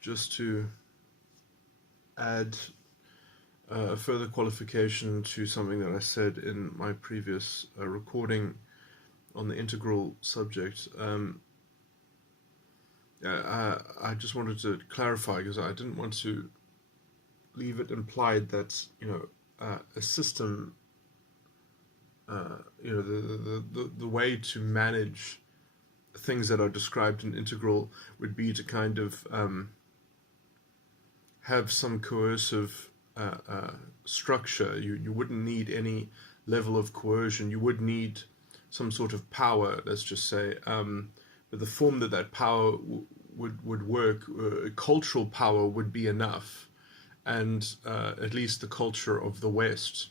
just to add a further qualification to something that I said in my previous recording on the integral subject. I just wanted to clarify, because I didn't want to leave it implied that a system, the way to manage things that are described in integral would be to kind of have some coercive structure. You wouldn't need any level of coercion. You would need some sort of power, let's just say, but the form that power would work, cultural power would be enough, and at least the culture of the West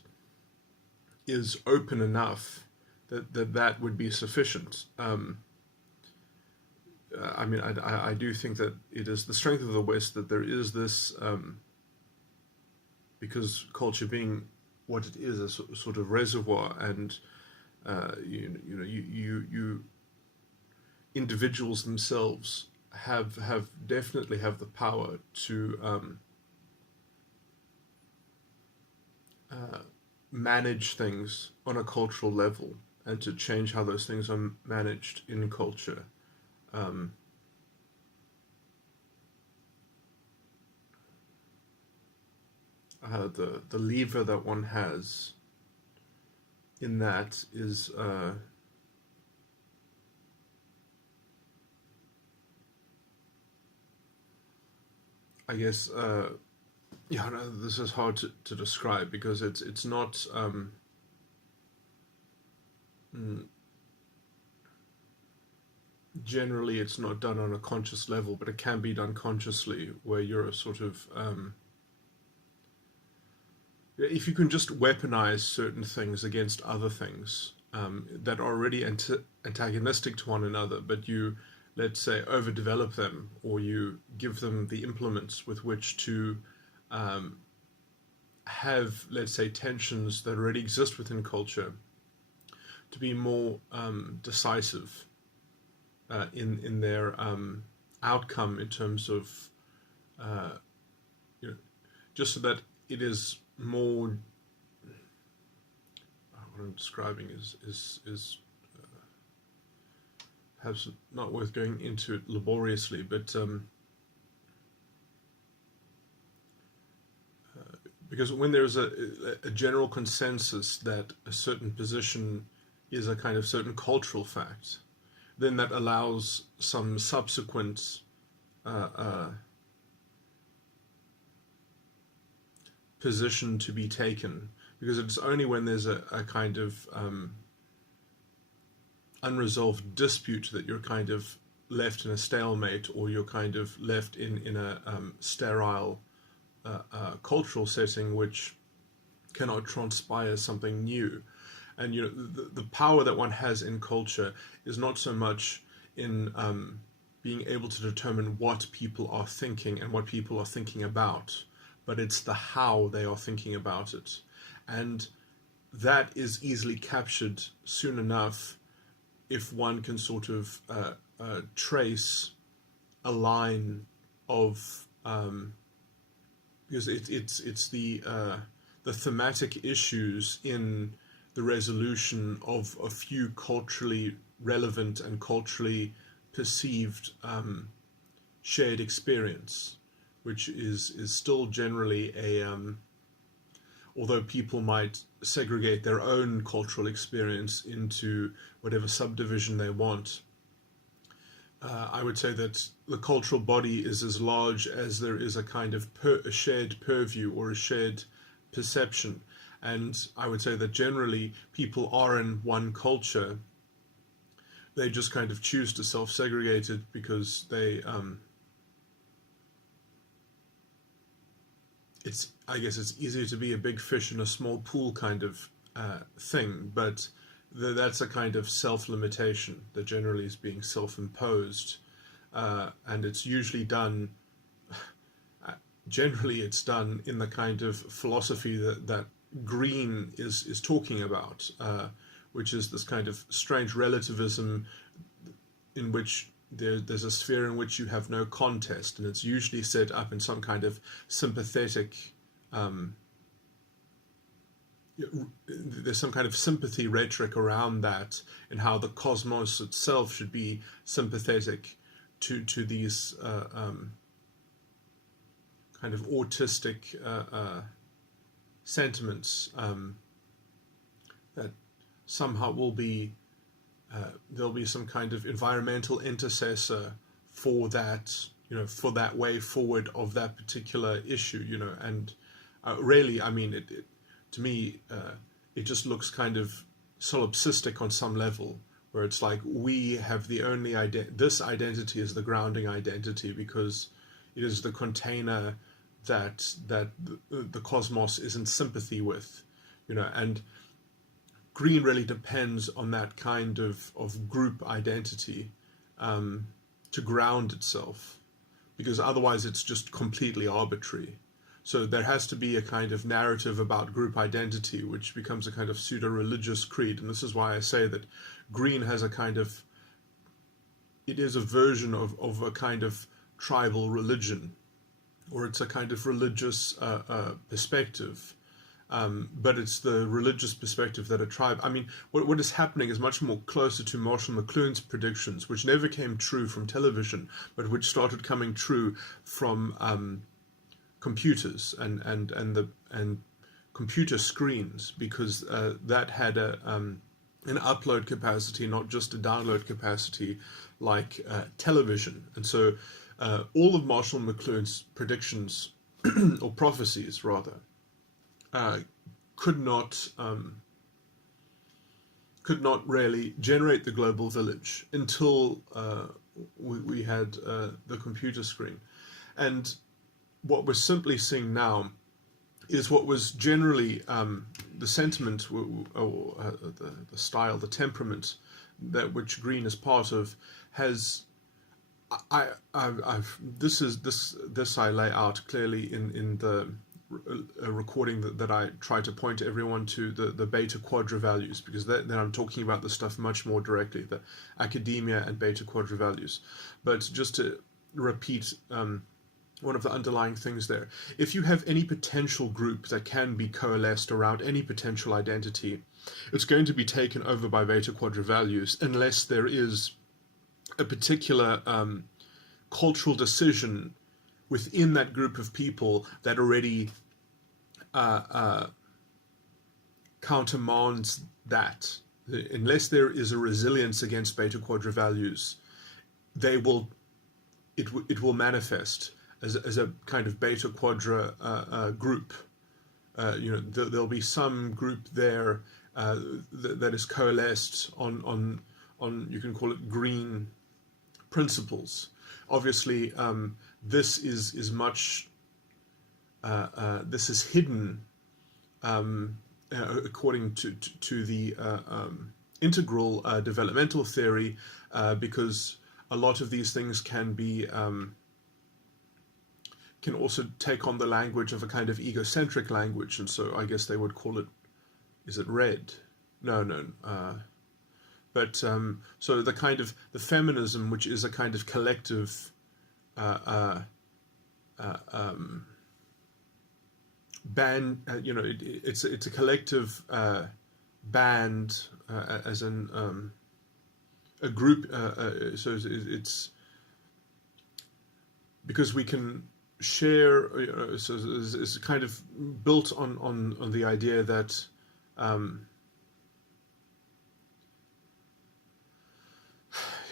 is open enough that would be sufficient. I do think that it is the strength of the West that there is this, because culture being what it is, a sort of reservoir, and you individuals themselves definitely have the power to manage things on a cultural level, and to change how those things are managed in culture. The lever that one has in that is I guess this is hard to describe, because it's not generally it's not done on a conscious level, but it can be done consciously, where you're a sort of if you can just weaponize certain things against other things that are already antagonistic to one another, but you, let's say, overdevelop them, or you give them the implements with which to have, let's say, tensions that already exist within culture to be more decisive in their outcome, in terms of just so that it is more. What I'm describing is perhaps not worth going into it laboriously, but because when there's a general consensus that a certain position is a kind of certain cultural fact, then that allows some subsequent position to be taken, because it's only when there's a kind of unresolved dispute that you're kind of left in a stalemate, or you're kind of left in a sterile cultural setting which cannot transpire something new. And the power that one has in culture is not so much in being able to determine what people are thinking and what people are thinking about, but it's the how they are thinking about it. And that is easily captured soon enough if one can sort of trace a line of because it's the thematic issues in the resolution of a few culturally relevant and culturally perceived shared experience, which is still generally although people might segregate their own cultural experience into whatever subdivision they want, I would say that the cultural body is as large as there is a kind of a shared purview or a shared perception. And I would say that generally people are in one culture. They just kind of choose to self-segregate it because they I guess it's easier to be a big fish in a small pool kind of thing, but that's a kind of self-limitation that generally is being self-imposed, and it's usually done, generally it's done in the kind of philosophy that Green is talking about, which is this kind of strange relativism in which there's a sphere in which you have no contest, and it's usually set up in some kind of sympathetic. There's some kind of sympathy rhetoric around that, and how the cosmos itself should be sympathetic to these kind of autistic sentiments that somehow will be there'll be some kind of environmental intercessor for that, for that way forward of that particular issue, and really, I mean, to me, it just looks kind of solipsistic on some level, where it's like we have the only this identity is the grounding identity because it is the container that the cosmos is in sympathy with, and green really depends on that kind of group identity to ground itself, because otherwise it's just completely arbitrary. So there has to be a kind of narrative about group identity, which becomes a kind of pseudo-religious creed. And this is why I say that green has a kind of, it is a version of a kind of tribal religion, or it's a kind of religious perspective. But it's the religious perspective that a tribe, I mean, what is happening is much more closer to Marshall McLuhan's predictions, which never came true from television, but which started coming true from computers and computer screens, because that had an upload capacity, not just a download capacity like television. And so all of Marshall McLuhan's predictions, or prophecies rather, could not really generate the global village until we had the computer screen. And what we're simply seeing now is what was generally the sentiment, or the style, the temperament that which green is part of, has. This I lay out clearly in the recording that I try to point everyone to the beta quadra values, because then I'm talking about the stuff much more directly, the academia and beta quadra values. But just to repeat one of the underlying things there, if you have any potential group that can be coalesced around any potential identity, it's going to be taken over by beta quadra values unless there is a particular cultural decision within that group of people that already countermands that. Unless there is a resilience against beta quadra values, it will manifest as a kind of beta quadra group. There'll be some group there that is coalesced on you can call it green principles. Obviously, this is much. This is hidden, according to the integral developmental theory, because a lot of these things can be can also take on the language of a kind of egocentric language, and so I guess they would call it. Is it red? No. But so the kind of the feminism, which is a kind of collective band, it's a collective band, as in a group. So it's because we can share. So it's kind of built on the idea that.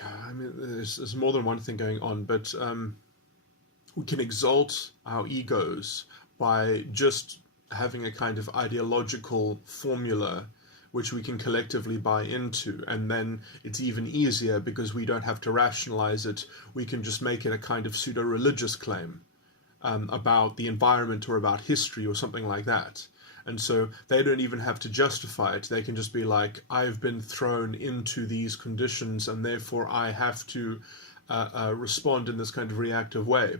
I mean, there's more than one thing going on, but we can exalt our egos by just having a kind of ideological formula which we can collectively buy into, and then it's even easier because we don't have to rationalize it. We can just make it a kind of pseudo-religious claim about the environment or about history or something like that. And so they don't even have to justify it. They can just be like, I've been thrown into these conditions and therefore I have to respond in this kind of reactive way.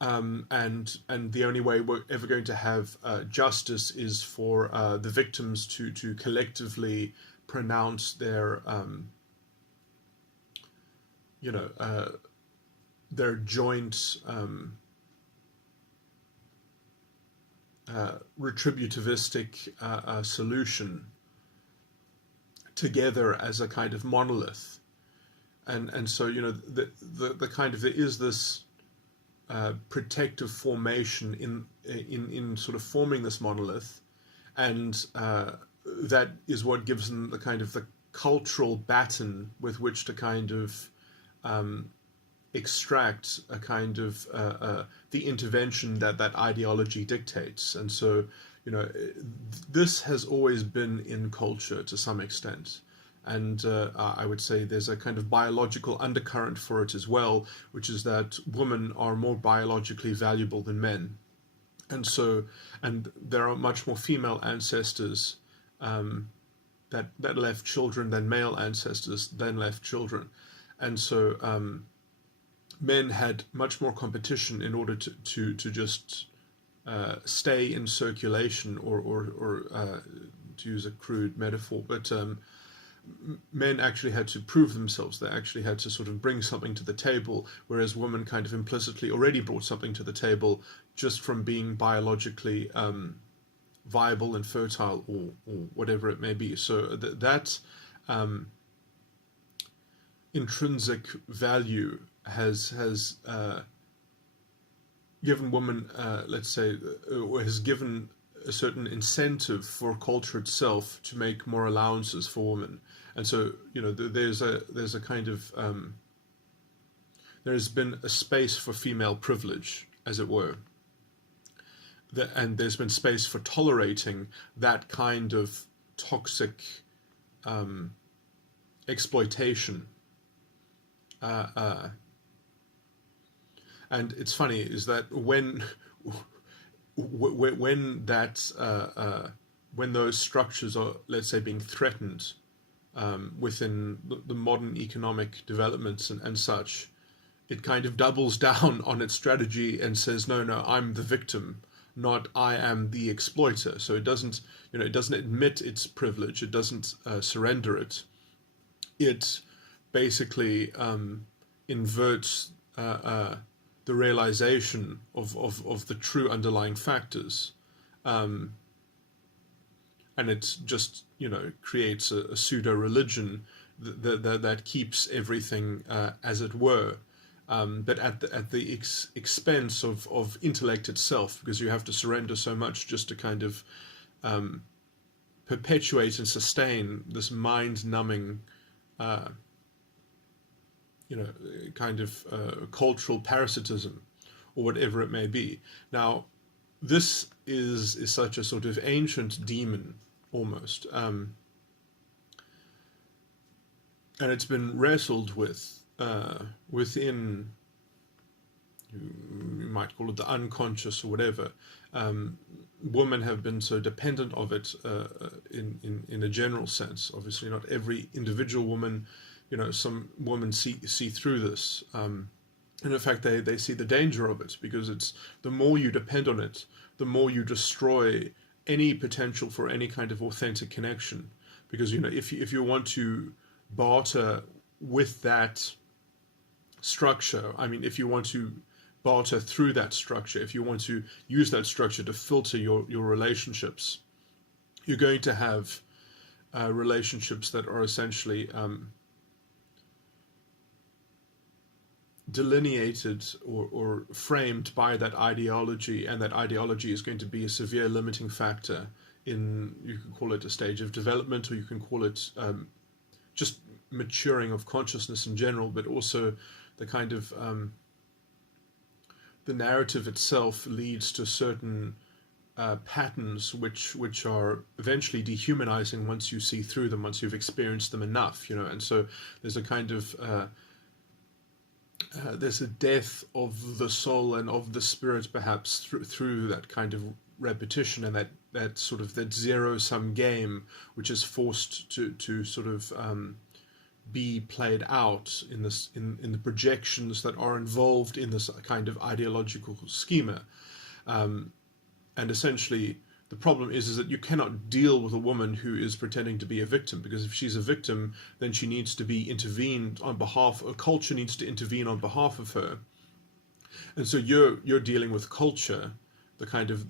And the only way we're ever going to have justice is for the victims to collectively pronounce their their joint retributivistic solution together as a kind of monolith. And so the kind of, there is this protective formation in sort of forming this monolith, and that is what gives them the kind of the cultural baton with which to kind of extract a kind of the intervention that ideology dictates. And so this has always been in culture to some extent. And I would say there's a kind of biological undercurrent for it as well, which is that women are more biologically valuable than men. And so, and there are much more female ancestors that left children than male ancestors then left children. And so men had much more competition in order to just stay in circulation, or to use a crude metaphor, but men actually had to prove themselves. They actually had to sort of bring something to the table, whereas women kind of implicitly already brought something to the table just from being biologically viable and fertile, or whatever it may be. So that intrinsic value has given women, let's say, or has given a certain incentive for culture itself to make more allowances for women. And so there's a kind of there's been a space for female privilege, as it were, and there's been space for tolerating that kind of toxic exploitation. And it's funny is that when that when those structures are, let's say, being threatened within the modern economic developments and such, it kind of doubles down on its strategy and says, no, I'm the victim, not I am the exploiter. So it doesn't, it doesn't admit its privilege. It doesn't surrender it. It basically inverts the realization of the true underlying factors, and it just creates a pseudo religion that keeps everything as it were, but at the expense of intellect itself, because you have to surrender so much just to kind of perpetuate and sustain this mind-numbing kind of cultural parasitism, or whatever it may be. Now, this is such a sort of ancient demon, almost, and it's been wrestled with within, you might call it the unconscious or whatever. Women have been so dependent of it in a general sense. Obviously, not every individual woman. Some women see through this, and in fact they see the danger of it, because it's the more you depend on it, the more you destroy any potential for any kind of authentic connection. Because if you want to barter with that structure, if you want to barter through that structure, if you want to use that structure to filter your relationships, you're going to have relationships that are essentially delineated or framed by that ideology, and that ideology is going to be a severe limiting factor in, you can call it a stage of development, or you can call it just maturing of consciousness in general, but also the kind of the narrative itself leads to certain patterns which are eventually dehumanizing once you see through them, once you've experienced them enough, and so there's a kind of there's a death of the soul and of the spirit, perhaps through that kind of repetition, and that sort of that zero-sum game which is forced to sort of be played out in the projections that are involved in this kind of ideological schema, and essentially the problem is that you cannot deal with a woman who is pretending to be a victim, because if she's a victim, then she needs to be intervened on behalf. A culture needs to intervene on behalf of her, and so you're dealing with culture, the kind of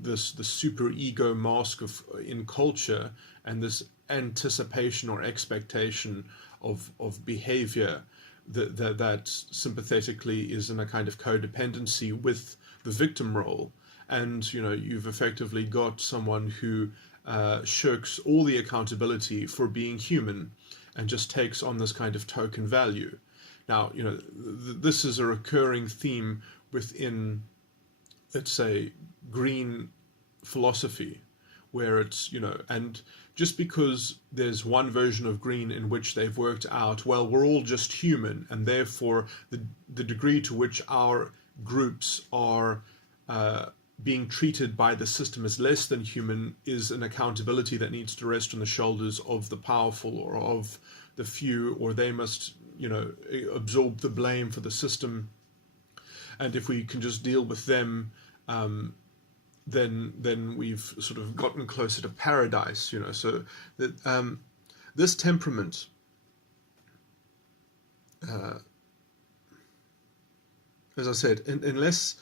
the super ego mask of in culture, and this anticipation or expectation of behavior that sympathetically is in a kind of codependency with the victim role. And you've effectively got someone who shirks all the accountability for being human and just takes on this kind of token value. Now, this is a recurring theme within, let's say, green philosophy, where it's, and just because there's one version of green in which they've worked out, well, we're all just human, and therefore the degree to which our groups are being treated by the system as less than human is an accountability that needs to rest on the shoulders of the powerful or of the few, or they must, absorb the blame for the system. And if we can just deal with them, then we've sort of gotten closer to paradise, So that this temperament, as I said, unless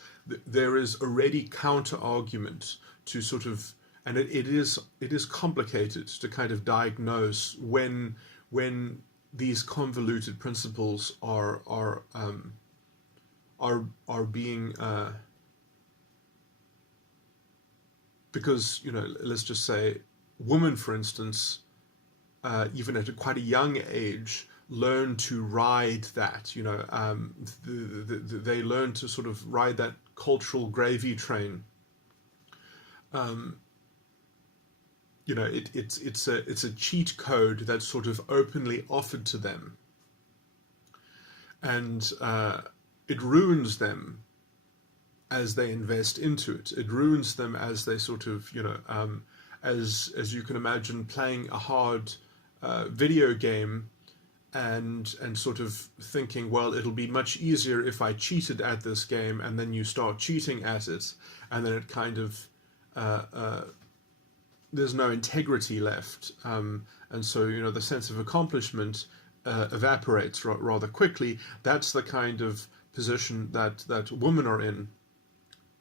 there is a ready counter argument to sort of, and it is complicated to kind of diagnose when these convoluted principles are being because let's just say women, for instance, even at quite a young age, learn to ride that. They learn to sort of ride that cultural gravy train. It's a cheat code that's sort of openly offered to them, and it ruins them as they invest into it. It ruins them as they sort of, as you can imagine, playing a hard video game and sort of thinking, well, it'll be much easier if I cheated at this game, and then you start cheating at it, and then it kind of there's no integrity left, and so the sense of accomplishment evaporates rather quickly. That's the kind of position that women are in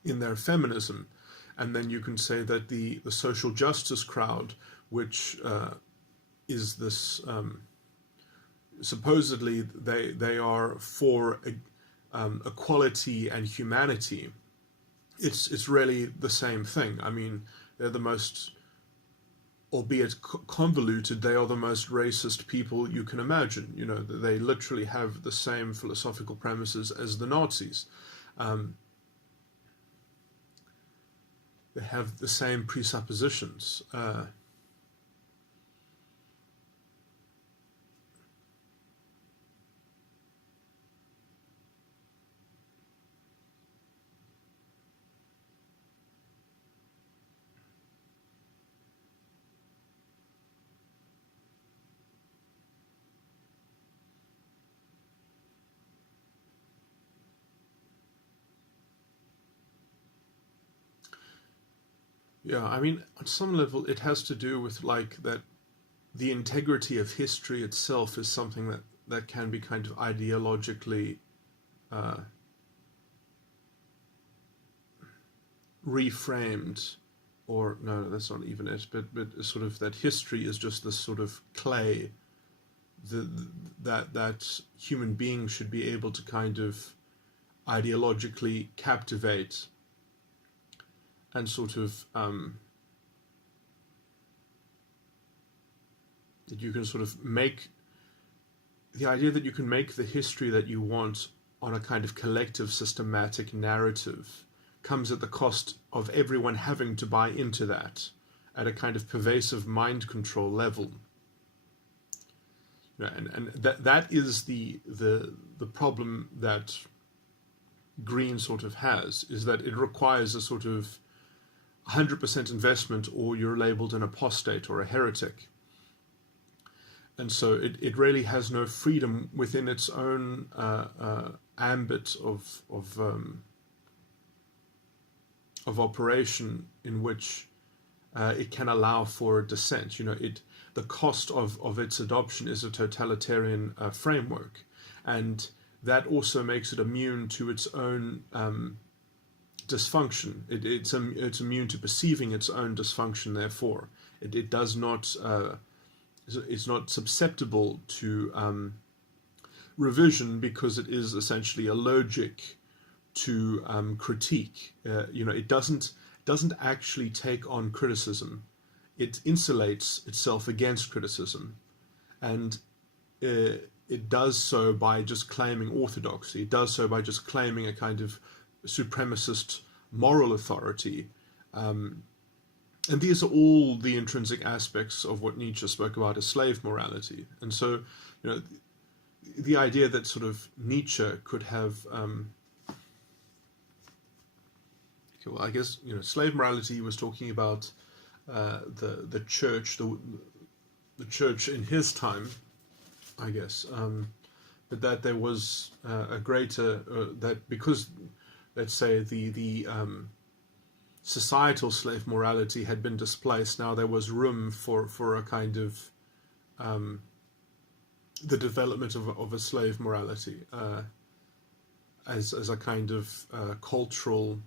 their feminism. And then you can say that the social justice crowd, which is this supposedly they are for equality and humanity. It's really the same thing. I mean, they're the most, albeit convoluted, they are the most racist people you can imagine. They literally have the same philosophical premises as the Nazis. They have the same presuppositions. Yeah, I mean, on some level, it has to do with like that the integrity of history itself is something that can be kind of ideologically reframed, or no, that's not even it, but sort of that history is just this sort of clay that human beings should be able to kind of ideologically captivate and sort of that you can sort of make the idea that you can make the history that you want on a kind of collective systematic narrative comes at the cost of everyone having to buy into that at a kind of pervasive mind control level. And that is the problem that Green sort of has, is that it requires a sort of 100% investment, or you're labeled an apostate or a heretic. And so it really has no freedom within its own ambit of operation, in which it can allow for dissent. The cost of its adoption is a totalitarian framework, and that also makes it immune to its own dysfunction. It's immune to perceiving its own dysfunction. Therefore, it does not. It's not susceptible to revision because it is essentially allergic to critique. It doesn't actually take on criticism. It insulates itself against criticism, and it does so by just claiming orthodoxy. It does so by just claiming a kind of supremacist moral authority. And these are all the intrinsic aspects of what Nietzsche spoke about as slave morality. And so, the idea that sort of Nietzsche could have, I guess, slave morality, he was talking about the church, the church in his time, I guess, but that there was a greater, that because, let's say, the societal slave morality had been displaced, now there was room for a kind of the development of a slave morality as a kind of cultural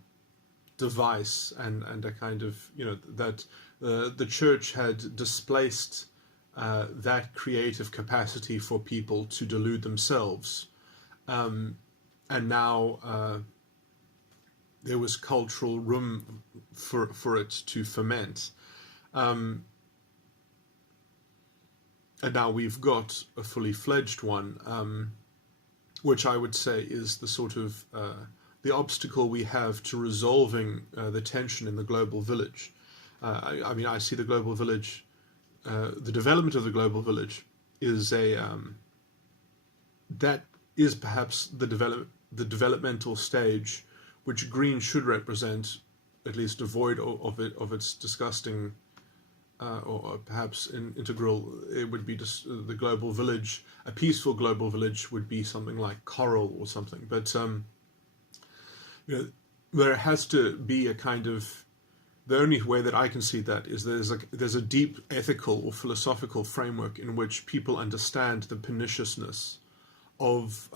device, and a kind of, that the church had displaced that creative capacity for people to delude themselves, and now there was cultural room for it to ferment. And now we've got a fully fledged one, which I would say is the sort of the obstacle we have to resolving the tension in the global village. I see the global village, the development of the global village is that is perhaps the developmental stage which green should represent, at least devoid of its disgusting, or perhaps integral. It would be just the global village. A peaceful global village would be something like Coral or something. But there has to be a kind of, the only way that I can see that is there's a deep ethical or philosophical framework in which people understand the perniciousness of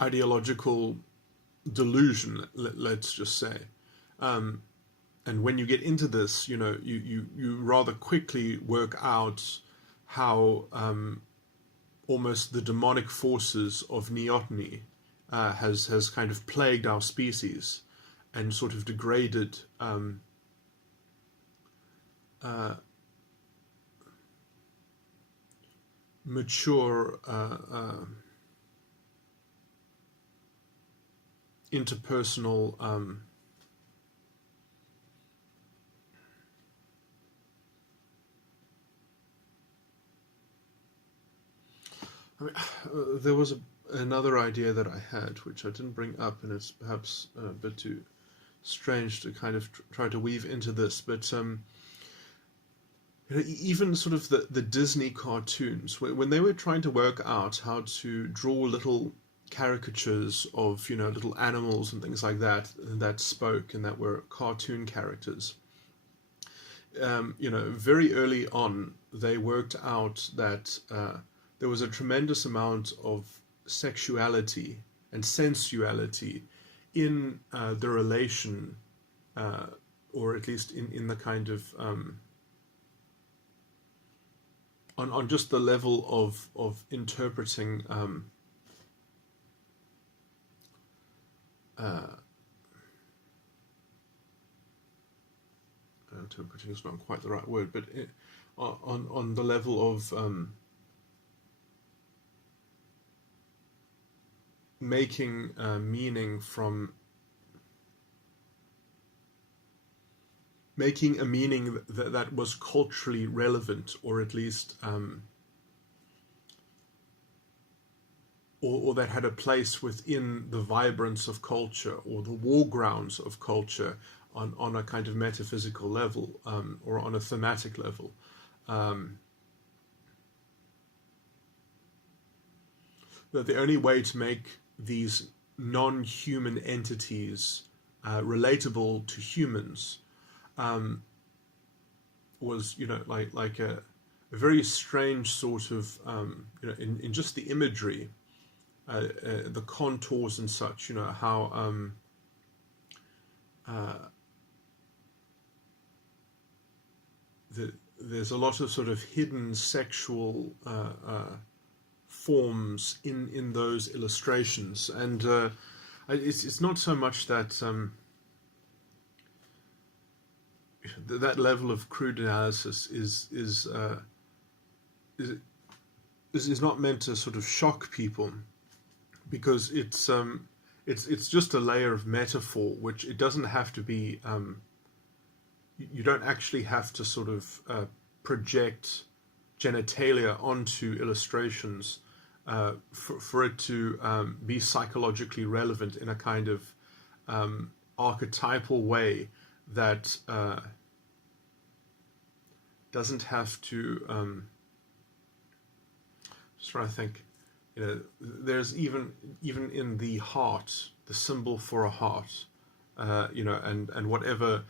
ideological delusion, let's just say, and when you get into this, you rather quickly work out how almost the demonic forces of neoteny has kind of plagued our species and sort of degraded mature interpersonal there was another idea that I had, which I didn't bring up, and it's perhaps a bit too strange to kind of try to weave into this, but even sort of the Disney cartoons, when they were trying to work out how to draw little caricatures of, little animals and things like that spoke and that were cartoon characters, very early on they worked out that there was a tremendous amount of sexuality and sensuality in the relation, or at least in the kind of on just the level of interpreting interpreting is not quite the right word, but on the level of making meaning from making a meaning that was culturally relevant, or at least or that had a place within the vibrance of culture or the war grounds of culture on a kind of metaphysical level, or on a thematic level. That the only way to make these non-human entities relatable to humans, was, you know, like a very strange sort of, you know, in just the imagery, the contours and such, you know, how there's a lot of sort of hidden sexual forms in those illustrations, and it's not so much that that level of crude analysis is not meant to sort of shock people, because it's just a layer of metaphor, which it doesn't have to be. You don't actually have to sort of project genitalia onto illustrations for it to be psychologically relevant in a kind of archetypal way that doesn't have to. Just trying to think. You know, there's even in the heart, the symbol for a heart, you know, and whatever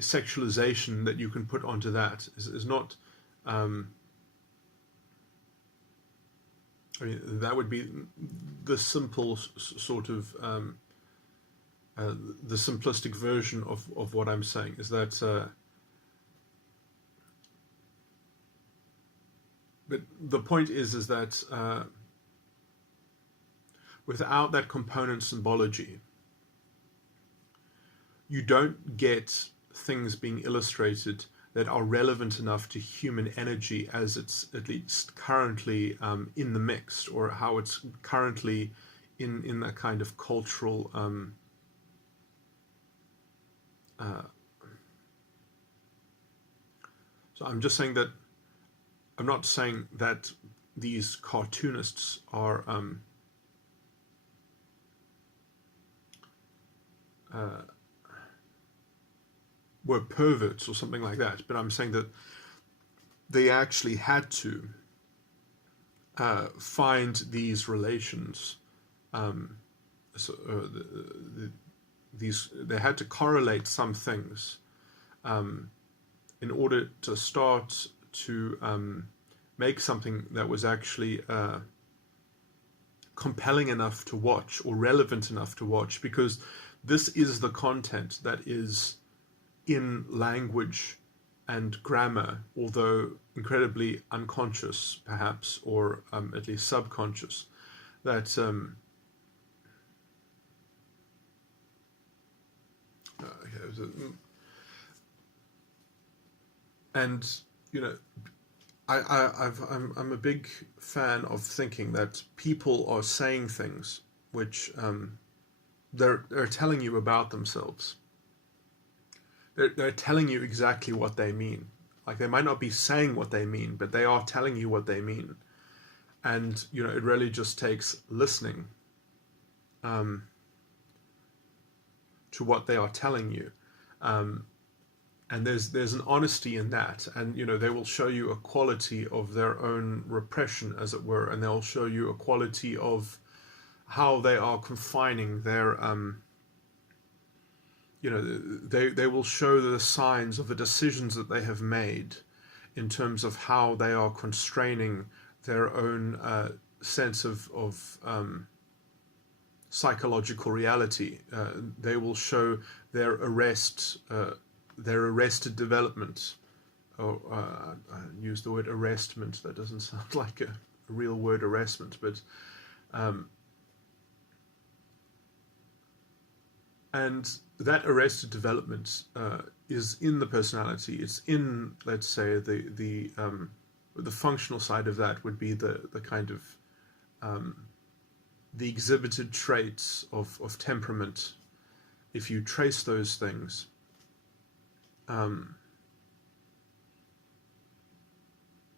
sexualization that you can put onto that is not. I mean, that would be the simple sort of the simplistic version of what I'm saying, is that. But the point is that without that component symbology, you don't get things being illustrated that are relevant enough to human energy as it's at least currently in the mix, or how it's currently in that kind of cultural so I'm just saying that I'm not saying that these cartoonists are were perverts or something like that, but I'm saying that they actually had to find these relations. They had to correlate some things in order to start to make something that was actually compelling enough to watch, or relevant enough to watch, because this is the content that is in language and grammar, although incredibly unconscious, perhaps, or at least subconscious, that and you know, I'm a big fan of thinking that people are saying things which they're telling you about themselves. They're telling you exactly what they mean. Like, they might not be saying what they mean, but they are telling you what they mean. And you know, it really just takes listening to what they are telling you. And there's an honesty in that, and you know, they will show you a quality of their own repression, as it were, and they'll show you a quality of how they are confining their you know, they will show the signs of the decisions that they have made in terms of how they are constraining their own sense of psychological reality. They will show their arrested development. Oh, I use the word arrestment. That doesn't sound like a real word, arrestment, but and that arrested development is in the personality. It's in, let's say, the functional side of that would be the kind of the exhibited traits of temperament. If you trace those things,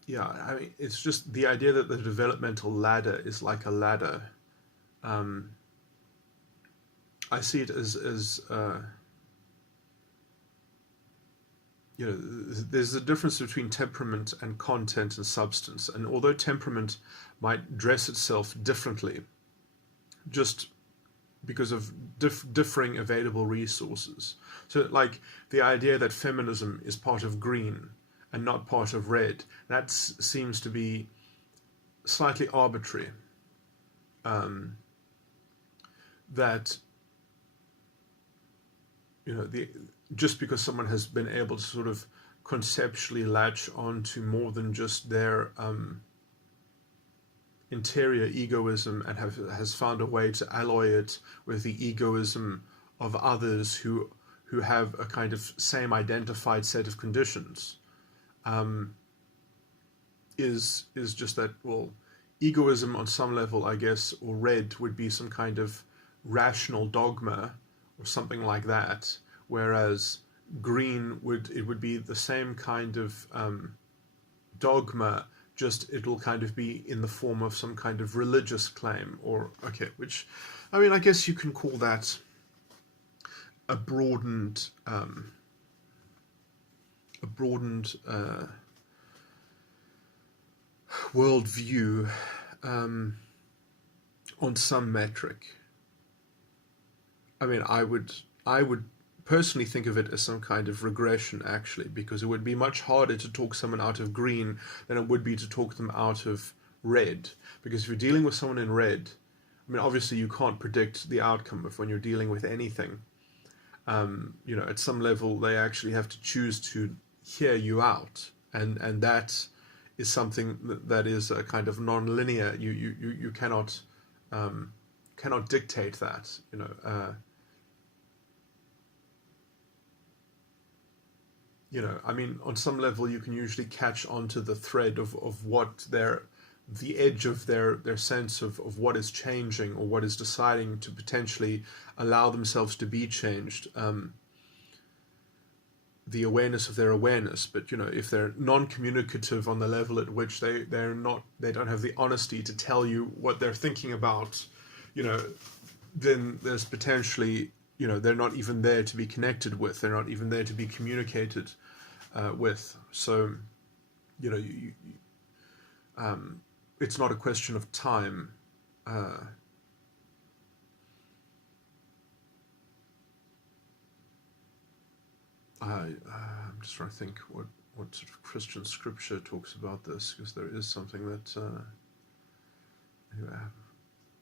yeah, I mean, it's just the idea that the developmental ladder is like a ladder. I see it as you know, there's a difference between temperament and content and substance. And although temperament might dress itself differently, just because of differing available resources. So, like the idea that feminism is part of green and not part of red, that seems to be slightly arbitrary. That just because someone has been able to sort of conceptually latch on to more than just their interior egoism and has found a way to alloy it with the egoism of others who have a kind of same identified set of conditions, is just that, well, egoism on some level, I guess, or red would be some kind of rational dogma or something like that, whereas green would be the same kind of dogma, just it'll kind of be in the form of some kind of religious claim, or which, I mean, I guess you can call that a broadened worldview on some metric. I mean, I would personally think of it as some kind of regression, actually, because it would be much harder to talk someone out of green than it would be to talk them out of red. Because if you're dealing with someone in red, I mean, obviously you can't predict the outcome of when you're dealing with anything. At some level, they actually have to choose to hear you out, and that is something that is a kind of non-linear. You cannot dictate that. I mean, on some level, you can usually catch onto the thread of what the edge of their sense of what is changing or what is deciding to potentially allow themselves to be changed. The awareness of their awareness, but if they're non-communicative on the level at which they don't have the honesty to tell you what they're thinking about, then there's potentially, they're not even there to be connected with. They're not even there to be communicated with. So, it's not a question of time. I'm just trying to think what sort of Christian scripture talks about this, because there is something that anyway, I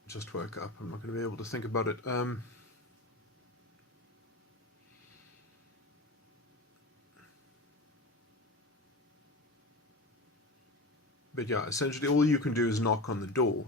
just woke up. I'm not going to be able to think about it. But yeah, essentially all you can do is knock on the door.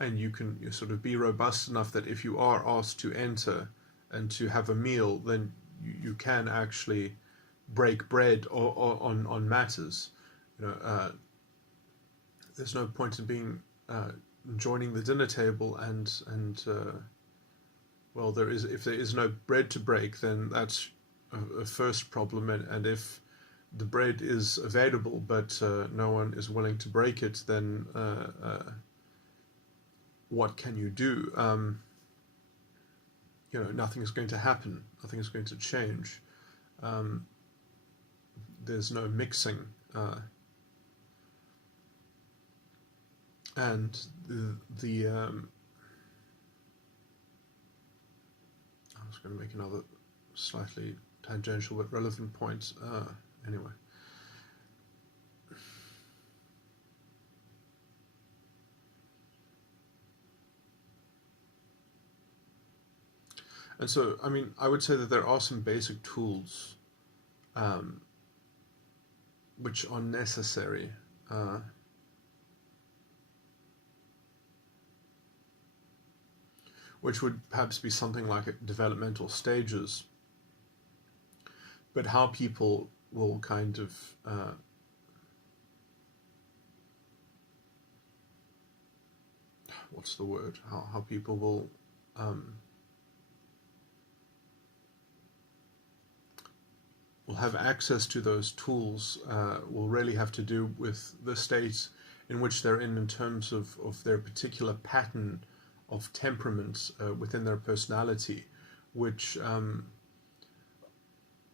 And you can sort of be robust enough that if you are asked to enter and to have a meal, then you can actually break bread on matters. There's no point in being joining the dinner table and well, if there is no bread to break, then that's a first problem, and if the bread is available but no one is willing to break it, then what can you do? Nothing is going to happen. Nothing is going to change. There's no mixing. And the I was going to make another slightly tangential but relevant point. Anyway. And so, I mean, I would say that there are some basic tools which are necessary. Which would perhaps be something like developmental stages. But how people will kind of what's the word? How people will have access to those tools will really have to do with the state in which they're in terms of their particular pattern of temperaments within their personality, which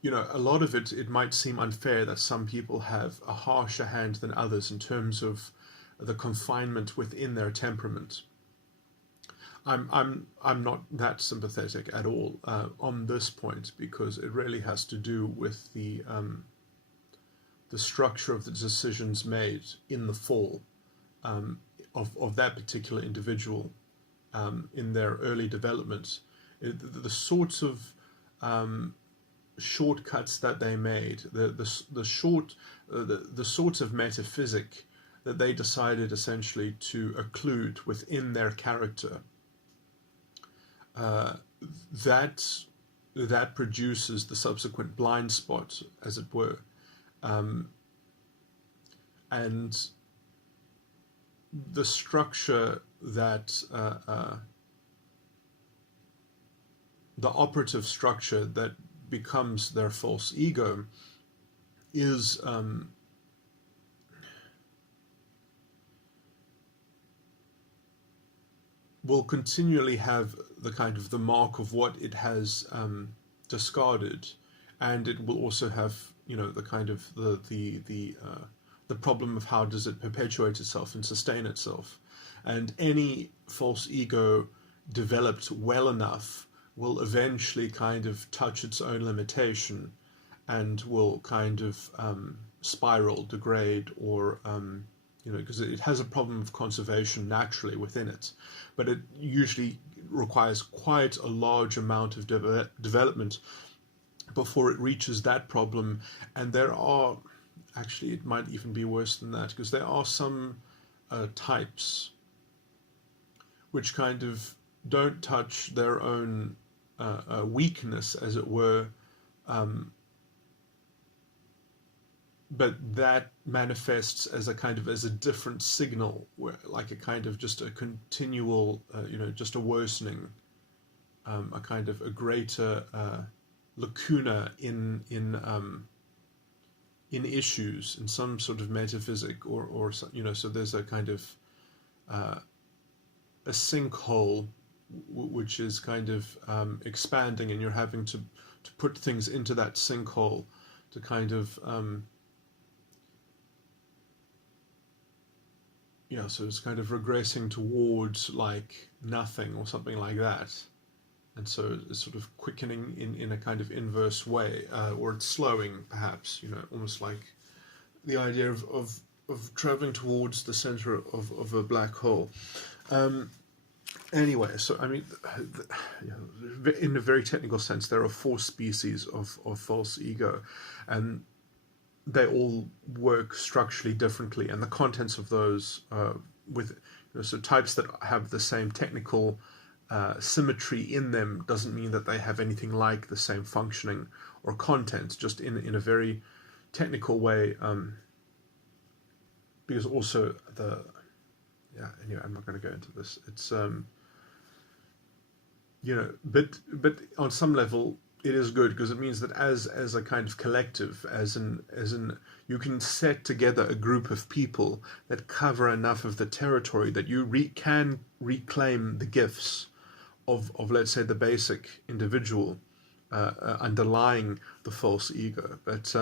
a lot of it might seem unfair that some people have a harsher hand than others in terms of the confinement within their temperament. I'm not that sympathetic at all on this point, because it really has to do with the structure of the decisions made in the fall of that particular individual in their early development. The sorts of shortcuts that they made, the sorts of metaphysic that they decided essentially to occlude within their character, that produces the subsequent blind spot, as it were, and the structure that the operative structure that becomes their false ego is will continually have the kind of the mark of what it has discarded, and it will also have the kind of the problem of how does it perpetuate itself and sustain itself. And any false ego developed well enough will eventually kind of touch its own limitation and will kind of spiral, degrade, or because it has a problem of conservation naturally within it, but it usually requires quite a large amount of development before it reaches that problem. And there are, actually it might even be worse than that, because there are some types which kind of don't touch their own weakness, as it were, but that manifests as a different signal, where like a kind of just a continual, just a worsening, a kind of a greater lacuna in issues, in some sort of metaphysic, or so there's a kind of a sinkhole which is kind of expanding, and you're having to put things into that sinkhole to kind of so it's kind of regressing towards like nothing or something like that. And so it's sort of quickening in a kind of inverse way, or it's slowing, perhaps, almost like the idea of traveling towards the center of a black hole. Anyway, so I mean, in a very technical sense, there are 4 species of false ego, and they all work structurally differently, and the contents of those so types that have the same technical symmetry in them doesn't mean that they have anything like the same functioning or content, just in a very technical way, because also anyway, I'm not going to go into this. It's but on some level it is good, because it means that as a kind of collective, as in you can set together a group of people that cover enough of the territory that you can reclaim the gifts of let's say the basic individual underlying the false ego, but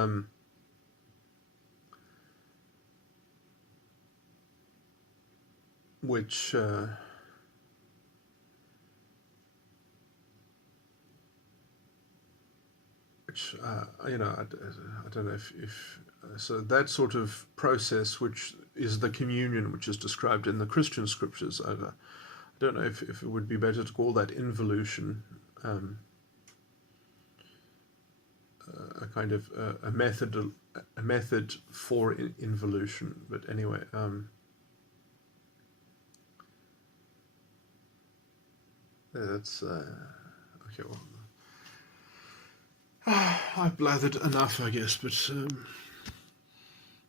which I don't know if so that sort of process, which is the communion which is described in the Christian scriptures, I don't know if it would be better to call that involution, a kind of a method for involution. But anyway, that's okay. Well, I've blathered enough, I guess. But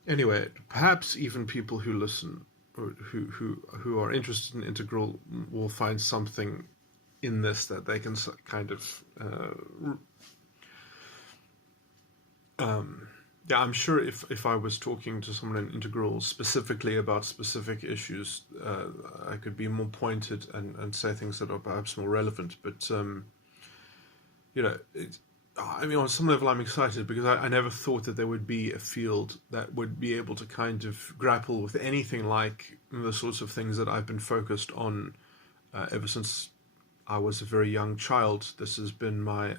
anyway, perhaps even people who listen or who are interested in integral will find something in this that they can kind of I'm sure if I was talking to someone in integral specifically about specific issues, I could be more pointed and say things that are perhaps more relevant. But I mean, on some level, I'm excited because I never thought that there would be a field that would be able to kind of grapple with anything like the sorts of things that I've been focused on ever since I was a very young child. This has been my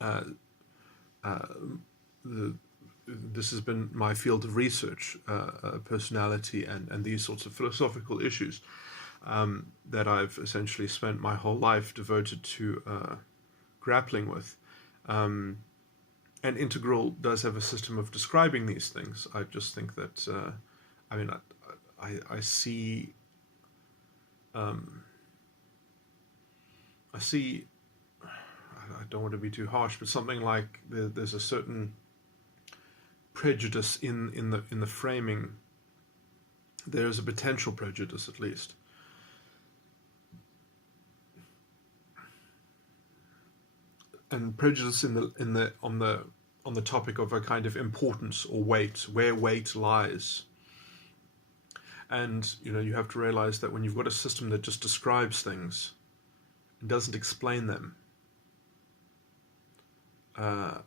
uh, uh, the, this has been my field of research, personality and these sorts of philosophical issues that I've essentially spent my whole life devoted to grappling with. Um, and Integral does have a system of describing these things. I just think that, I mean, I see, I see, I don't want to be too harsh, but something like there's a certain prejudice in the framing. There's a potential prejudice, at least. And prejudice on the topic of a kind of importance or weight, where weight lies. And you have to realize that when you've got a system that just describes things and doesn't explain them, uh,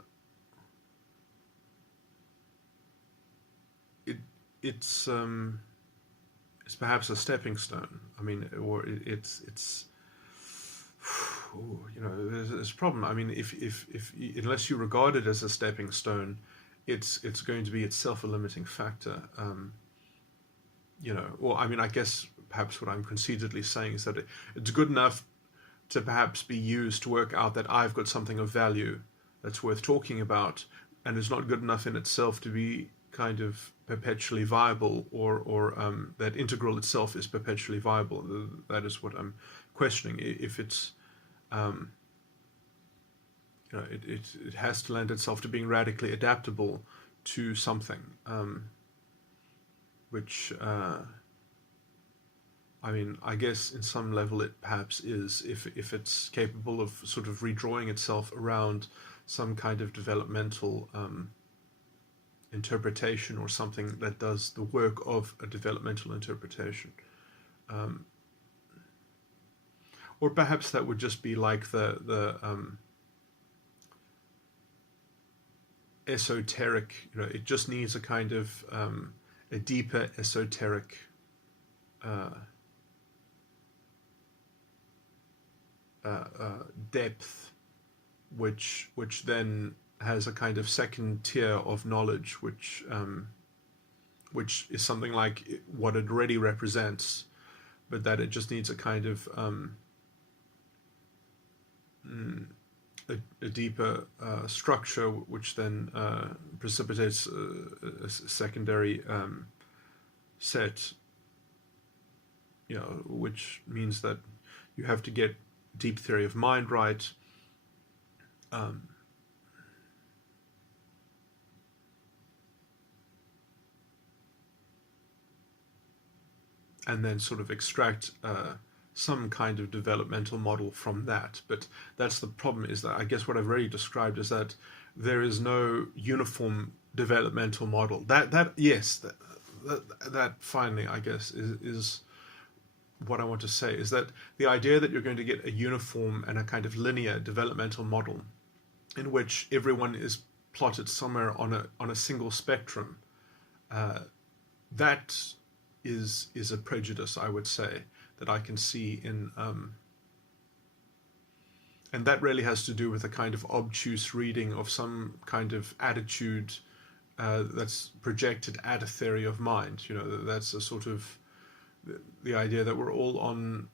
it it's perhaps a stepping stone. I mean, or it's there's a problem. I mean, if unless you regard it as a stepping stone, it's going to be itself a limiting factor. Or I mean, I guess perhaps what I'm conceitedly saying is that it's good enough to perhaps be used to work out that I've got something of value that's worth talking about, and it's not good enough in itself to be kind of perpetually viable, or that Integral itself is perpetually viable. That is what I'm questioning. If it's it has to lend itself to being radically adaptable to something, which I mean, I guess in some level it perhaps is, if it's capable of sort of redrawing itself around some kind of developmental interpretation, or something that does the work of a developmental interpretation. Or perhaps that would just be like the esoteric, it just needs a kind of a deeper esoteric depth, which then has a kind of second tier of knowledge, which is something like what it already represents, but that it just needs a kind of a deeper structure, which then precipitates a secondary set, which means that you have to get deep theory of mind right, and then sort of extract some kind of developmental model from that. But that's the problem, is that I guess what I've already described is that there is no uniform developmental model. That finally, I guess, is what I want to say, is that the idea that you're going to get a uniform and a kind of linear developmental model in which everyone is plotted somewhere on a single spectrum, that is a prejudice, I would say, that I can see in, and that really has to do with a kind of obtuse reading of some kind of attitude that's projected at a theory of mind. That's a sort of the idea that we're all on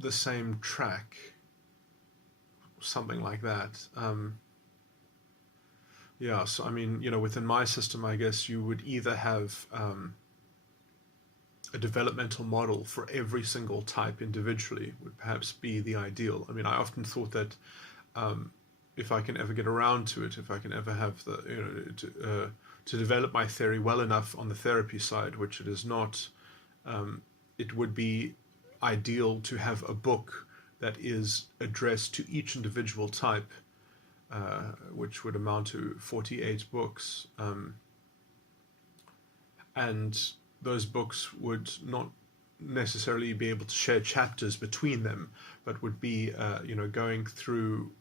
the same track, something like that. So I mean, within my system, I guess you would either have a developmental model for every single type individually, would perhaps be the ideal. I mean, I often thought that if I can ever get around to it, if I can ever have to develop my theory well enough on the therapy side, which it is not, it would be ideal to have a book that is addressed to each individual type, which would amount to 48 books, and those books would not necessarily be able to share chapters between them, but would be, going through,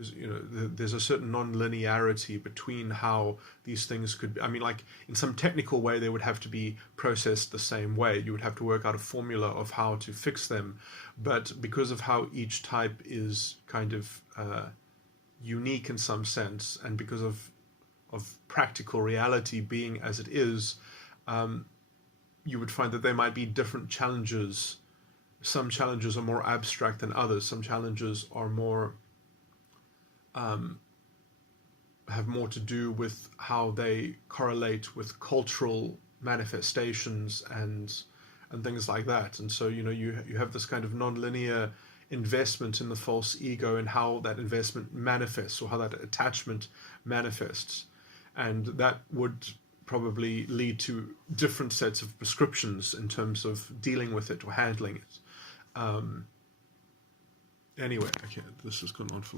because there's a certain non-linearity between how these things could be. I mean, like in some technical way, they would have to be processed the same way. You would have to work out a formula of how to fix them, but because of how each type is kind of unique in some sense, and because of practical reality being as it is, you would find that there might be different challenges. Some challenges are more abstract than others. Some challenges are more have more to do with how they correlate with cultural manifestations and things like that. And so you have this kind of non-linear investment in the false ego and how that investment manifests, or how that attachment manifests, and that would probably lead to different sets of prescriptions in terms of dealing with it or handling it. Anyway, okay, this has gone on for